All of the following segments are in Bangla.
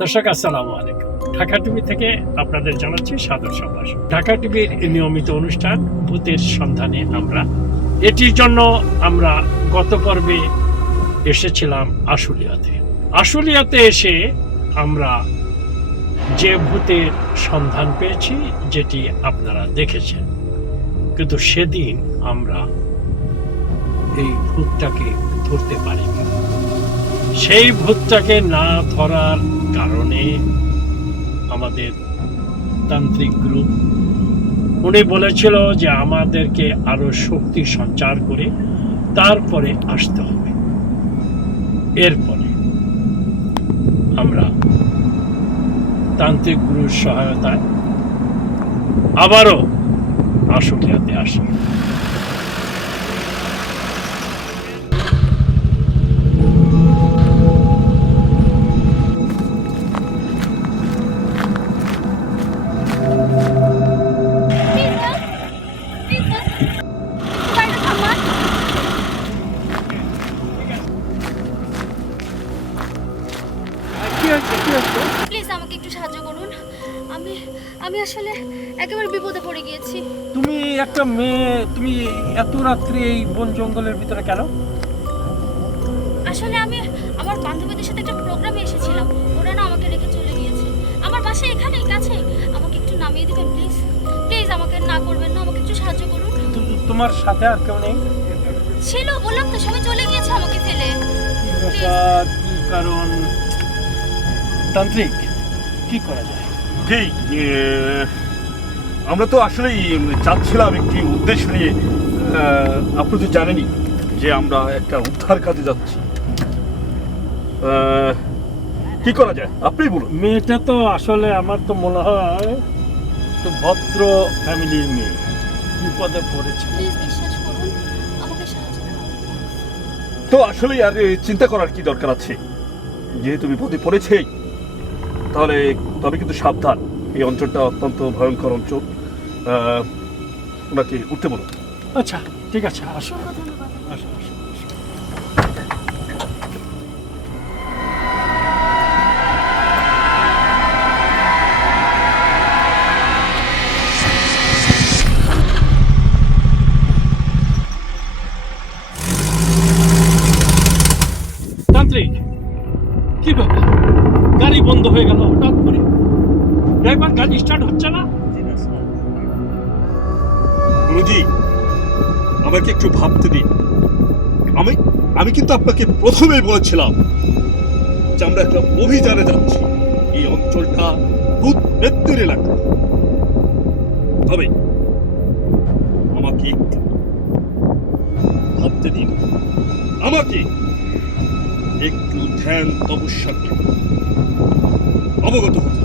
দর্শক, আসসালামু আলাইকুম। ঢাকা টিভি থেকে আপনাদের জানাচ্ছি সাদর সম্ভাষণ। ঢাকা টিভির নিয়মিত অনুষ্ঠান ভূতের সন্ধানে আমরা। এটির জন্য আমরা গত পর্বে এসেছিলাম আশুলিয়াতে। আশুলিয়াতে এসে আমরা যে ভূতের সন্ধান পেয়েছি, যেটি আপনারা দেখেছেন, কিন্তু সেদিন আমরা এই ভূতটাকে ধরতে পারিনি। সেই ভূতটাকে না ধরার কারণে আমাদের তান্ত্রিক গ্রুপ, উনি বলেছিল যে আমাদেরকে আরও শক্তি সঞ্চার করে তারপরে আসতে হবে। এরপরে আমরা তান্ত্রিক গুরুর সহায়তায় আবারও আশুলিয়াতে আসি। এত রাত্রে এই বন জঙ্গলের ভিতরে কেন? আসলে আমি আমার বান্ধবীদের সাথে একটা প্রোগ্রামে এসেছিলাম। ওরা না আমাকে রেখে চলে গিয়েছে। আমার বাসা এখানেই কাছে। আমাকে একটু নামিয়ে দিবেন প্লিজ প্লিজ আমাকে না করবেন না আমাকে একটু সাহায্য করুন। তো- তোমার সাথে আর কেউ নেই? ছিল বললাম তো সবাই চলে গিয়েছে আমাকে ফেলে। কি কারণ? তান্ত্রিক কি করা যায়? আমরা তো আসলেই চাচ্ছিলাম একটি উদ্দেশ্য নিয়ে আপনি তো জানেনই যে আমরা একটা উদ্ধার কাজে যাচ্ছি। আহ, কি করা যায়? আপনি বলুন। মেয়েটা তো আসলে আমার তো মনে হয় তো ভদ্র ফ্যামিলির মেয়ে। বিপদে পড়েছে। তো আসলেই আর চিন্তা করার কি দরকার আছে? যেহেতু বিপদে পড়েছেই তাহলে তবে কিন্তু সাবধান। এই অঞ্চলটা অত্যন্ত ভয়ঙ্কর অঞ্চল। আহ, ওনাকে উঠতে বলুন। আচ্ছা ঠিক আছে আসো আপনাকে প্রথমেই বলেছিলাম যে আমরা একটা অভিযানে যাচ্ছি। এই অঞ্চলটা ভূত মৃত্যুর এলাকা। তবে আমাকে একটু ভাবতে দিন। আমাকে একটু ধ্যান তপস্যাকে অবগত হতে।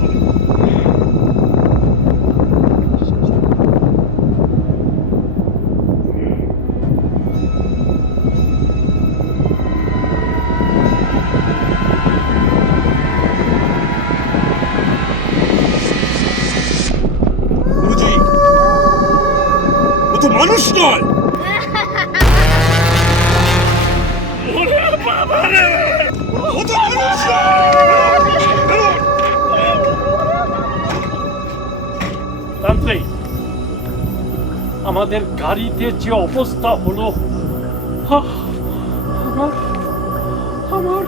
গাড়িতে যে অবস্থা হলো আমার আমার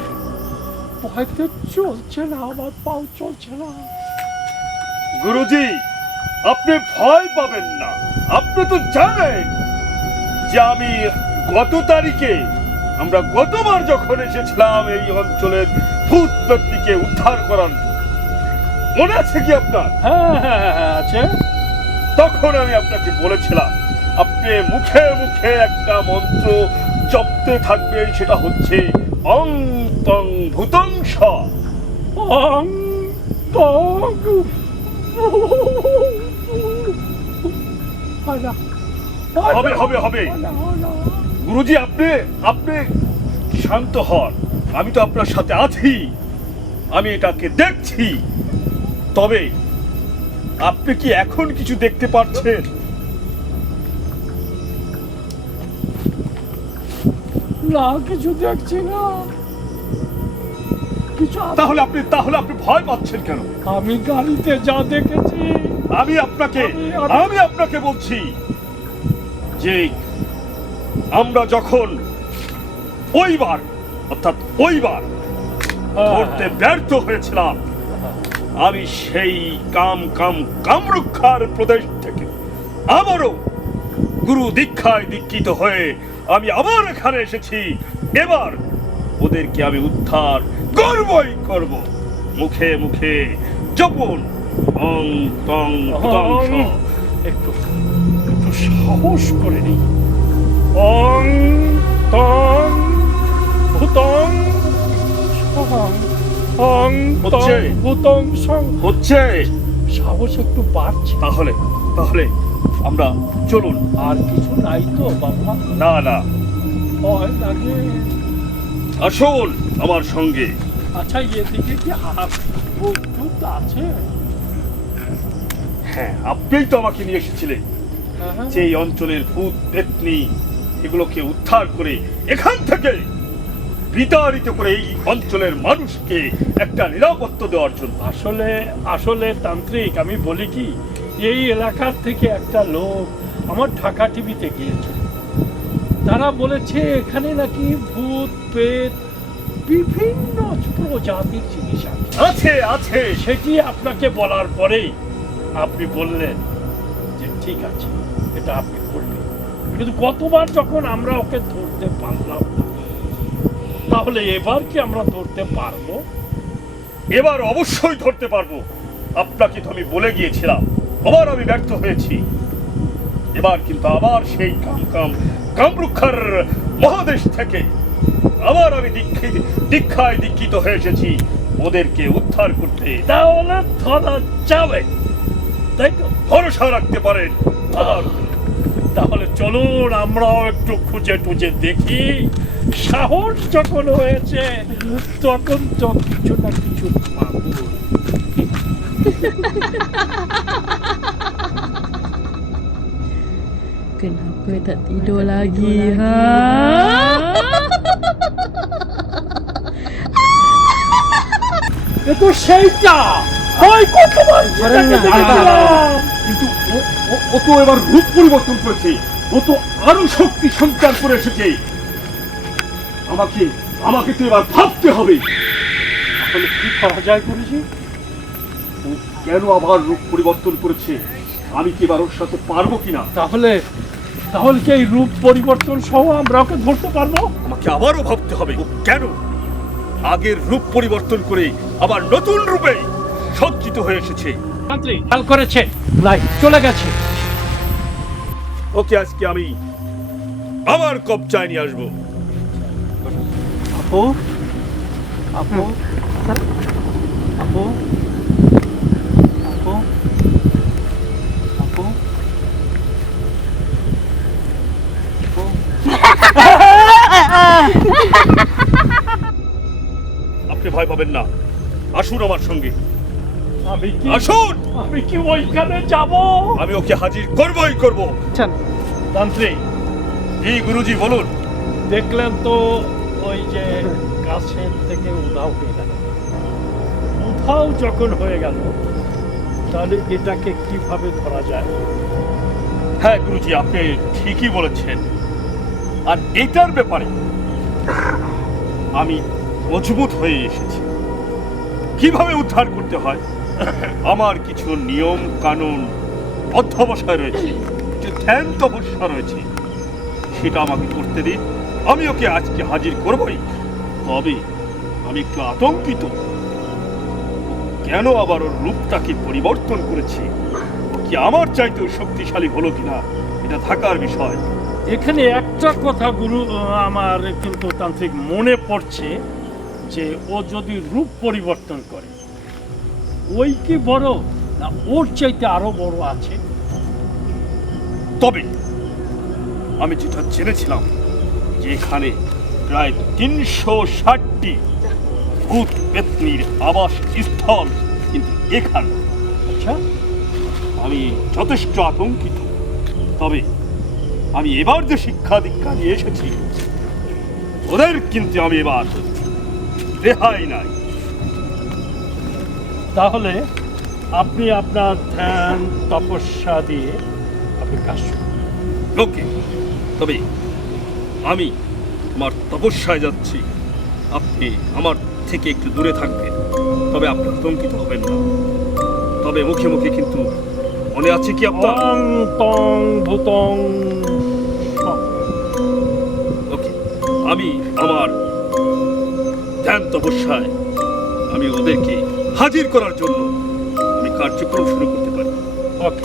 ভয়তে চলছে না আমার পাও চলছে না। গুরুজি আপনি ভয় পাবেন না। আপনি তো জানেন যে আমি গত তারিখে আমরা গতবার যখন এসেছিলাম এই অঞ্চলের ভূত ব্যক্তিকে উদ্ধার করার মনে আছে কি আপনার? হ্যাঁ হ্যাঁ হ্যাঁ, হ্যাঁ আছে। তখন আমি আপনাকে বলেছিলাম আপনি মুখে মুখে একটা মন্ত্র জপতে থাকবেন সেটা হচ্ছে অং তং ভূতং স। অং তং হবে হবে হবে। গুরুজি আপনি আপনি শান্ত হন। আমি তো আপনার সাথে আছি। আমি এটাকে দেখছি। তবে আপনি কি এখন কিছু দেখতে পাচ্ছেন না কিছু দেখছি না। কিছু তাহলে আপনি তাহলে আপনি ভয় পাচ্ছেন কেন? আমি গাড়িতে যা দেখেছি। আমি আপনাকে আমি- আপনাকে বলছি যে আমরা যখন ওইবার অর্থাৎ ওইবার ধরতে ব্যর্থ হয়েছিলাম আমি সেই কাম কাম কামরক্ষার প্রদেশ থেকে আবারও গুরু দীক্ষায় দীক্ষিত হয়ে আমি আবার এখানে এসেছি। এবার ওদেরকে আমি উদ্ধার করবই করব। মুখে মুখে জপন অং তং একটু একটু সাহস করে নি অং তং ভূতং সং অং তং। ভূতং সং। হচ্ছে। সাহস একটু বাড়ছে। তাহলে তাহলে আমরা চলুন। আর কিছু নাই তো বাবা। না না। ভয় লাগে। আসুন আমার সঙ্গে। আচ্ছা এদিকে কি আছে? হ্যাঁ আপনিই তো আমাকে নিয়ে এসেছিলেন। হ্যাঁ। যে এই অঞ্চলের ভূত পেতনি এগুলোকে উদ্ধার করে এখান থেকে বিতাড়িত করে এই অঞ্চলের মানুষকে একটা নিরাপত্তা দেওয়ার জন্য। আসলে আসলে তান্ত্রিক আমি বলি কি এই এলাকার থেকে একটা লোক আমার ঢাকা টিভিতে গিয়েছে। তারা বলেছে এখানে নাকি ভূত পেত বিভিন্ন প্রজাতির জিনিস আছে। আছে আছে। সেটি আপনাকে বলার পরেই আপনি বললেন যে ঠিক আছে এটা আপনি করবেন। কিন্তু গতবার যখন আমরা ওকে ধরতে পারলাম না, তাহলে এবার কি আমরা ধরতে পারব? এবার অবশ্যই ধরতে পারব। আপনাকে তো আমি বলে গিয়েছিলাম। আবার আমি ব্যর্থ হয়েছি। এবার কিন্তু আবার সেই কাম কাম কামরুক্ষার মহাদেশ থেকে আবার আমি দীক্ষিত, দীক্ষায় দীক্ষিত হয়ে এসেছি। ওদেরকে উদ্ধার করতে তাহলে ধরা যাবে। তাই তো ভরসা রাখতে পারেন তাহলে চলুন, আমরাও একটু খুঁজে টুজে দেখি। সাহস যখন হয়েছে, তখন তো কিছু না কিছু পাবো। Kenapa tak tidur lagi? ha? এ তো সেইটা ওই কতবার কিন্তু ও- তো এবার রূপ পরিবর্তন করেছে ও তো আরও শক্তি সঞ্চার করে এসেছে আমাকে আমাকে তো এবার ভাবতে হবে তাহলে কি করা যায় গুরুজি ও কেন আবার রূপ পরিবর্তন করেছে? আমি কি এবার ওর সাথে পারব কিনা? তাহলে তাহলে কি এই রূপ পরিবর্তন সহ আমরা ওকে ধরতে পারব? আমাকে আবারও ভাবতে হবে ও কেন আগের রূপ পরিবর্তন করে আবার নতুন রূপে সজ্জিত হয়ে এসেছে? মন্ত্রী খেয়াল করেছে? নাই চলে গেছে। ওকে আজকে আমি আমার কবচায় নিয়ে আসব। আপু আপু? আপু? আপু? আপনি ভয় পাবেন না। আসুন আমার সঙ্গে। আমি কি আসুন! আমি কি ওইখানে যাব? আমি ওকে হাজির করবই করব। তান্ত্রিক এই গুরুজি বলুন। দেখলেন তো ওই যে গাছের থেকে উধাও হয়ে গেল। উধাও যখন হয়ে গেল তাহলে এটাকে কীভাবে ধরা যায়? হ্যাঁ গুরুজি আপনি ঠিকই বলেছেন। আর এটার ব্যাপারে আমি মজবুত হয়ে এসেছি। কীভাবে উদ্ধার করতে হয়? আমার কিছু নিয়ম কানুন অধ্যবসায় রয়েছে ধ্যান তপস্যা রয়েছে। সেটা আমাকে করতে দিন। আমি ওকে আজকে হাজির করবই। তবে আমি একটু আতঙ্কিত। কেন আবার ওর রূপটাকে পরিবর্তন করেছে? কি আমার চাইতেও শক্তিশালী হলো কিনা? এটা থাকার বিষয়। এখানে একটা কথা গুরু আমার কিন্তু তান্ত্রিক মনে পড়ছে যে ও যদি রূপ পরিবর্তন করে ওই কি বড় না ওর চাইতে আরও বড় আছে? তবে আমি যেটা জেনেছিলাম যে এখানে প্রায় তিনশো ষাটটি ভূত পেতনির আবাস স্থল কিন্তু এখানে। আচ্ছা। আমি যথেষ্ট আতঙ্কিত। তবে আমি এবার যে শিক্ষা দীক্ষা নিয়ে এসেছি ওদের কিন্তু আমি এবার রেহাই নাই। তাহলে আপনি আপনার ধ্যান তপস্যা দিয়ে আপনি কাজ শুরু। ওকে তবে আমি আমার তপস্যায় যাচ্ছি। আপনি আমার থেকে একটু দূরে থাকবেন তবে আপনি আতঙ্কিত হবেন না। তবে মুখে মুখে কিন্তু মনে আছে কি আপনার? তং ভূতং আমি আমার ধ্যান তপস্যায় আমি ওদেরকে হাজির করার জন্য আমি কার্যক্রম শুরু করতে পারি। ওকে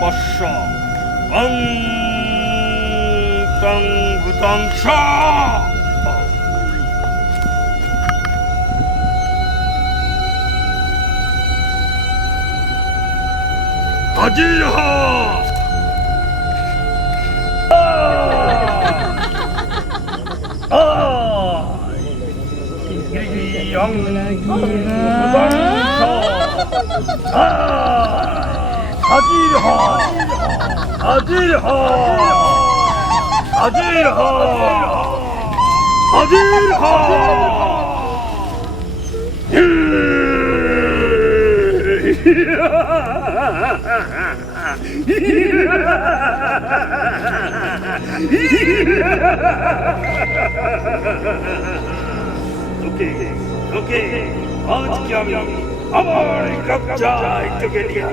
বাট গিরি গিরি অং কং ভূতং ক্লোজ স। গিরি গিরি অং তং ভূতং স। গিরি গিরি তপস্য অং তং ভূতং স। হাজির হ Tidur lagi ha. হাজির হ হাজির হ হাজির হ হাজির হ ওকে ওকে আজকে আমি আমার কবজায় তোকে নিয়ে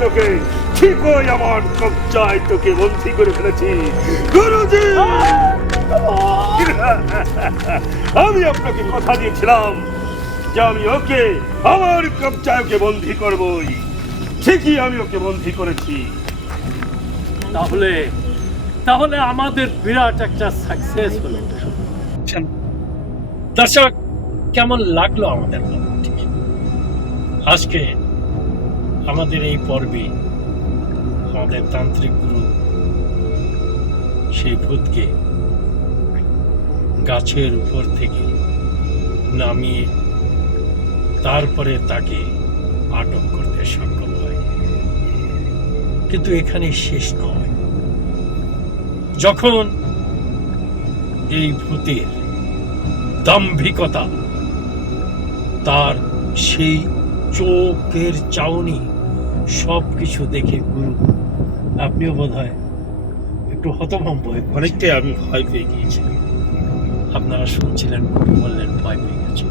তোকে ঠিকই আমার কবজায় তোকে বন্দি করে ফেলেছি। গুরুজি! আমি আপনাকে কথা দিয়েছিলাম যে আমি ওকে, আমার কবজায় ওকে বন্দি করবই। ঠিকই আমি ওকে বন্দি করেছি। তাহলে তাহলে আমাদের বিরাট একটা সাকসেস হলো। দর্শক, কেমন লাগল আমাদের? আজকে আমাদের এই পর্বে আমাদের তান্ত্রিক গুরু সেই ভূতকে গাছের উপর থেকে নামিয়ে তারপরে তাকে আটক করতে সক্ষম হয়। কিন্তু এখানে শেষ নয়। যখন এই ভূতের দাম্ভিকতা তার সেই চোখের চাউনি সব কিছু দেখে গুরু। আপনিও বোধ হয় একটু হতভম্ব হয়ে অনেকটাই আমি ভয় পেয়ে গিয়েছি আপনারা শুনছিলেন গুরু বললেন ভয় পেয়ে গেছে।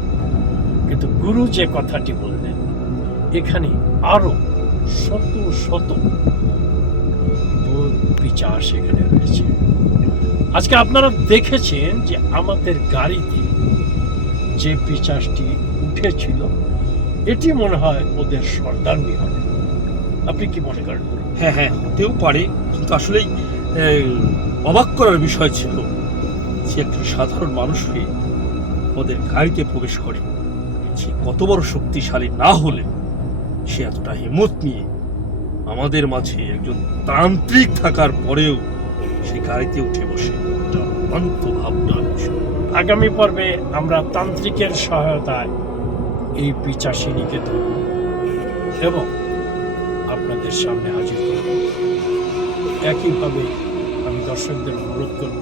কিন্তু গুরু যে কথাটি বললেন এখানে আরও শত শত পিচার সেখানে রয়েছে। আজকে আপনারা দেখেছেন যে আমাদের গাড়িতে যে পিচাসটি উঠেছিল এটি মনে হয় ওদের সর্দারনি হবে আপনি কি মনে করেন? হ্যাঁ হ্যাঁ হতেও পারে। কিন্তু আসলেই অবাক করার বিষয় ছিল সে একটা সাধারণ মানুষ হয়ে ওদের গাড়িতে প্রবেশ করে। সে কত বড় শক্তিশালী না হলে সে এতটা হিম্মত নিয়ে আমাদের মাঝে একজন তান্ত্রিক থাকার পরেও সে গাড়িতে উঠে বসে। এটা অন্ত ভাবনার বিষয়। আগামী পর্বে আমরা তান্ত্রিকের সহায়তায় এই পিচাসিনীকে ধরব। এবং আপনাদের সামনে হাজির করব। একইভাবে আমি দর্শকদের অনুরোধ করব।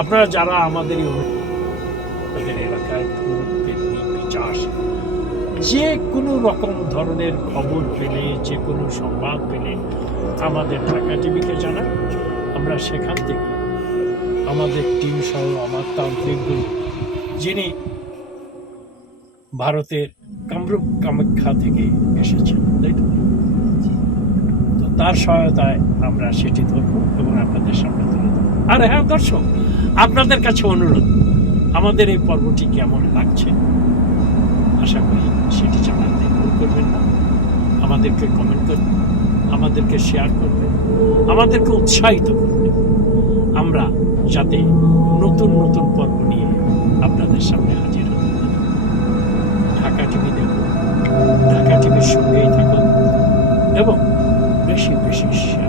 আপনারা যারা আমাদের আমাদের এলাকায় ভূত পেতনি পিচাস যে কোনো রকম ধরনের খবর পেলে, যে কোনো সংবাদ পেলে আমাদের ঢাকা টিভিকে জানান। আমরা সেখান থেকে আমাদের টিম সহ আমার তান্ত্রিক গুরু, যিনি ভারতের কামরূপ কামাখ্যা থেকে এসেছেন, তাই তো? তার সহায়তায় আমরা সেটি ধরবো এবং আপনাদের সামনে তুলে ধরবো। আর হ্যাঁ দর্শক, আপনাদের কাছে অনুরোধ, আমাদের এই পর্বটি কেমন লাগছে? আশা করি সেটি জানাতে ভুল করবেন না। আমাদেরকে কমেন্ট করবেন আমাদেরকে শেয়ার করবেন আমাদেরকে উৎসাহিত করবেন আমরা যাতে নতুন নতুন পর্ব নিয়ে আপনাদের সামনে হাজির হতে পারি। ঢাকা টিভি দেখুন, ঢাকা টিভির সঙ্গেই থাকুন এবং Beşi, beşi.